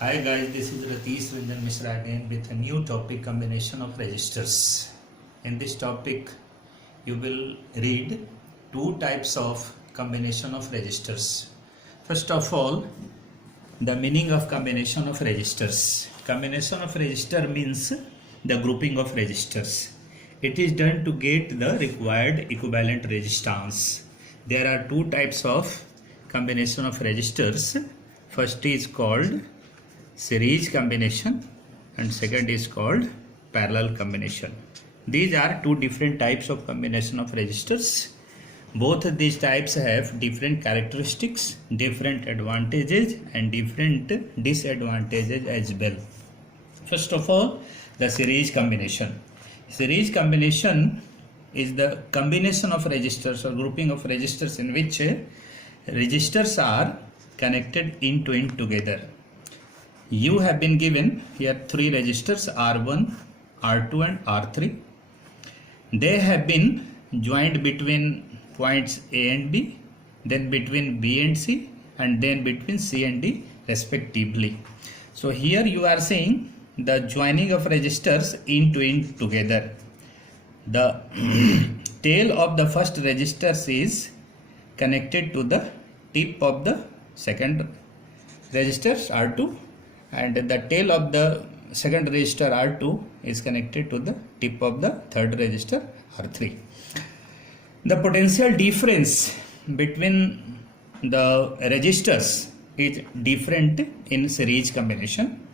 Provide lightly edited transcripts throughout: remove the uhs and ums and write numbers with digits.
Hi guys, this is Ratish Ranjan Mishra again with a new topic, combination of registers. In this topic, you will read two types of combination of registers. First of all, the meaning of combination of registers. Combination of register means the grouping of registers. It is done to get the required equivalent resistance. There are two types of combination of registers. First is called series combination and second is called parallel combination. These are two different types of combination of registers. Both of these types have different characteristics, different advantages and different disadvantages as well. First of all, the series combination. Series combination is the combination of registers or grouping of registers in which registers are connected end to end together. You have been given here three registers R1, R2 and R3. They have been joined between points A and B, then between B and C, and then between C and D respectively. So here you are saying the joining of registers end to end together. The tail of the first register is connected to the tip of the second register R2, and the tail of the second register R2 is connected to the tip of the third register R3. The potential difference between the registers is different in series combination.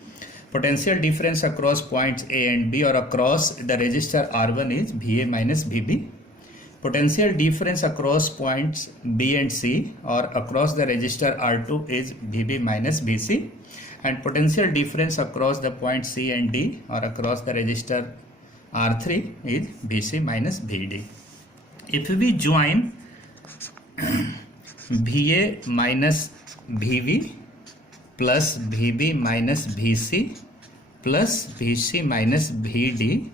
Potential difference across points A and B or across the register R1 is VA minus VB. Potential difference across points B and C or across the register R2 is VB minus VC. And potential difference across the point C and D or across the register R3 is VC minus VD. If we join VA minus VB plus VB minus VC plus VC minus VD,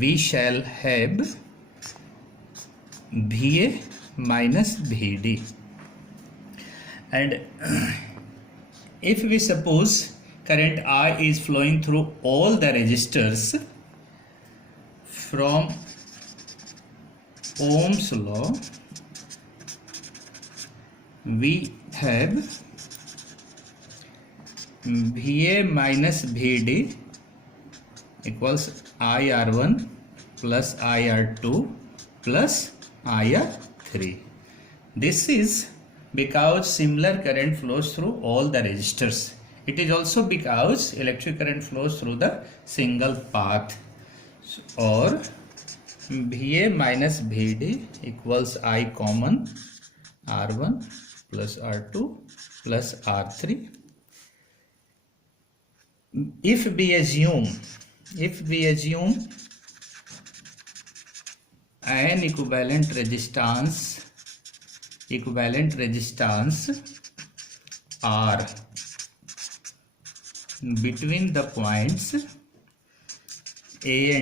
we shall have VA minus VD. And if we suppose current I is flowing through all the registers from Ohm's law, we have VA minus VD equals IR1 plus IR2 plus IR3. This is because similar current flows through all the registers. It is also because electric current flows through the single path. Or VA minus VD equals I common R1 plus R2 plus R3. If we assume an equivalent resistance R between the points A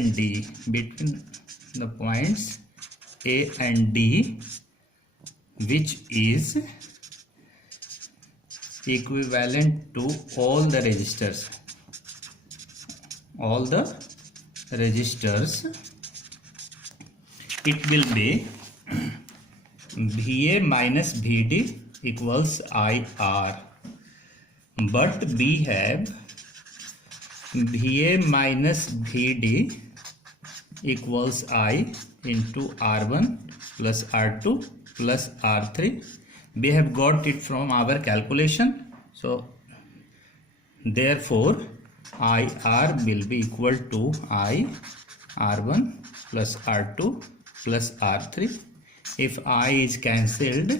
and D, which is equivalent to all the registers, it will be VA minus VD equals IR, but we have VA minus VD equals I into R1 plus R2 plus R3. We have got it from our calculation, so therefore IR will be equal to I R1 plus R2 plus R3. If I is cancelled,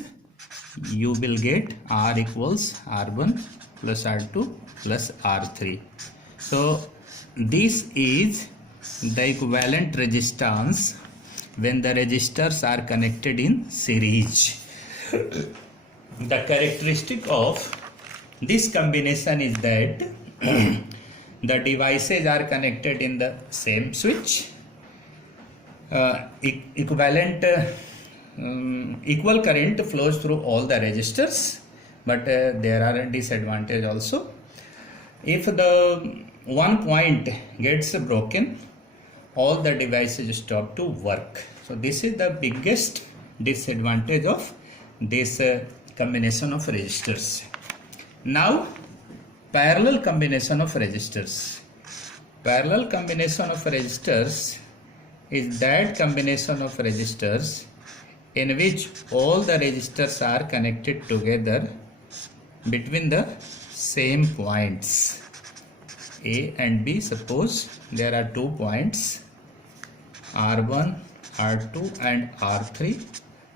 you will get R equals R1 plus R2 plus R3. So this is the equivalent resistance when the resistors are connected in series. The characteristic of this combination is that the devices are connected in the same switch. Equal current flows through all the registers, but there are disadvantages also. If the one point gets broken, all the devices stop to work. So this is the biggest disadvantage of this combination of resistors. Now parallel combination of resistors. Parallel combination of resistors is that combination of resistors in which all the resistors are connected together between the same points A and B. Suppose there are 2 points R1, R2 and R3.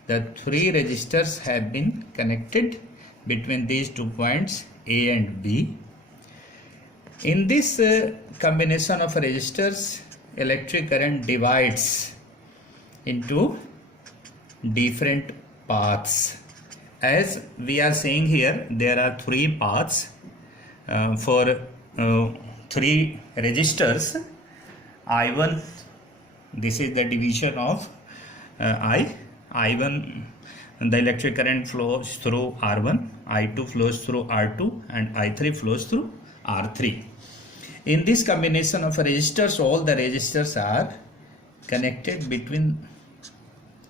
The 3 resistors have been connected between these 2 points A and B. In this combination of resistors, electric current divides into different paths. As we are saying here, there are 3 paths for 3 resistors. I1, this is the division of I1, the electric current flows through R1, I2 flows through R2 and I3 flows through R3. In this combination of resistors, all the resistors are connected between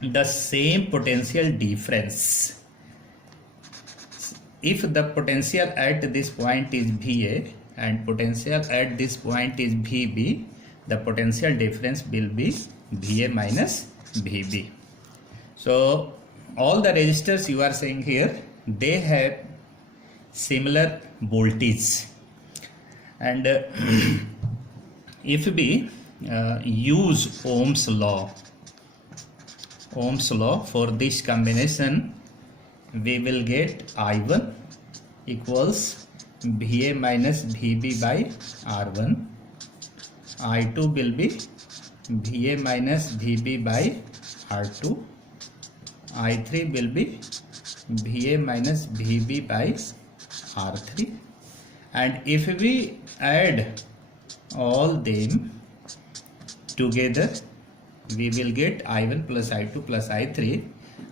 the same potential difference. If the potential at this point is VA and potential at this point is VB, the potential difference will be VA minus VB. So all the resistors you are saying here, they have similar voltage, and if we use Ohm's law for this combination, we will get I1 equals VA minus VB by R1, I2 will be VA minus VB by R2, I3 will be VA minus VB by R3, and if we add all them together, we will get I1 plus I2 plus I3,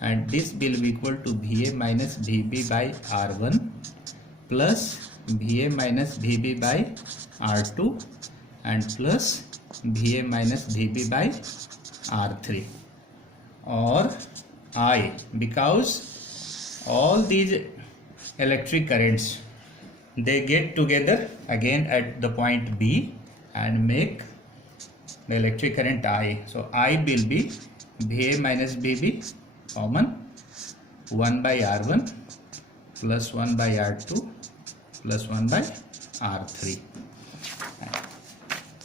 and this will be equal to VA minus VB by R1 plus VA minus VB by R2 and plus VA minus VB by R3, or I, because all these electric currents, they get together again at the point B and make the electric current I. So I will be VA minus VB common 1 by R1 plus 1 by R2 plus 1 by R3.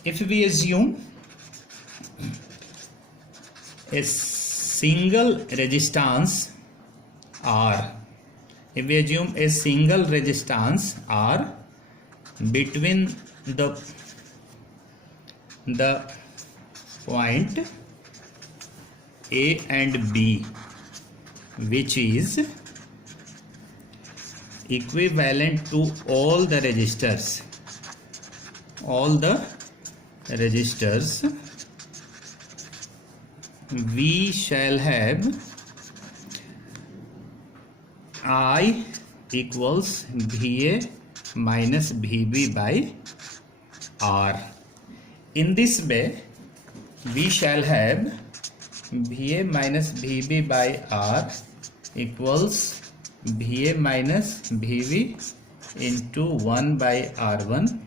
If we assume a single resistance R, if we assume a single resistance R between the point A and B, which is equivalent to all the resistors, we shall have I equals VA minus VB by R. In this way, we shall have VA minus VB by R equals VA minus VB into 1 by R1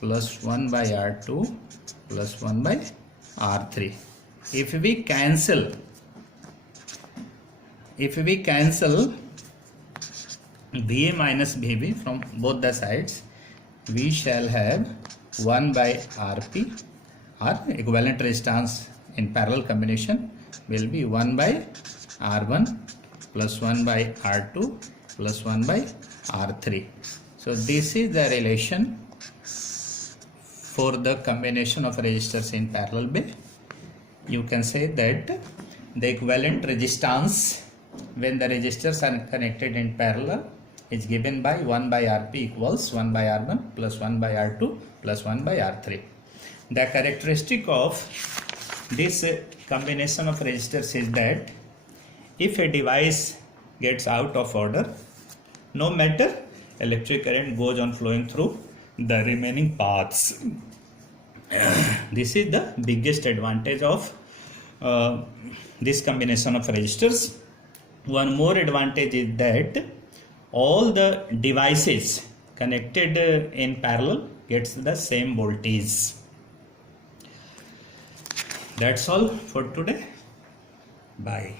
plus 1 by R2 plus 1 by R3. If we cancel VA minus VB from both the sides, we shall have 1 by RP, or equivalent resistance in parallel combination will be 1 by R1 plus 1 by R2 plus 1 by R3. So this is the relation for the combination of resistors in parallel way. You can say that the equivalent resistance when the resistors are connected in parallel is given by 1 by Rp equals 1 by R1 plus 1 by R2 plus 1 by R3. The characteristic of this combination of resistors is that if a device gets out of order, no matter electric current goes on flowing through the remaining paths. This is the biggest advantage of this combination of resistors. One more advantage is that all the devices connected in parallel gets the same voltage. That's all for today. Bye.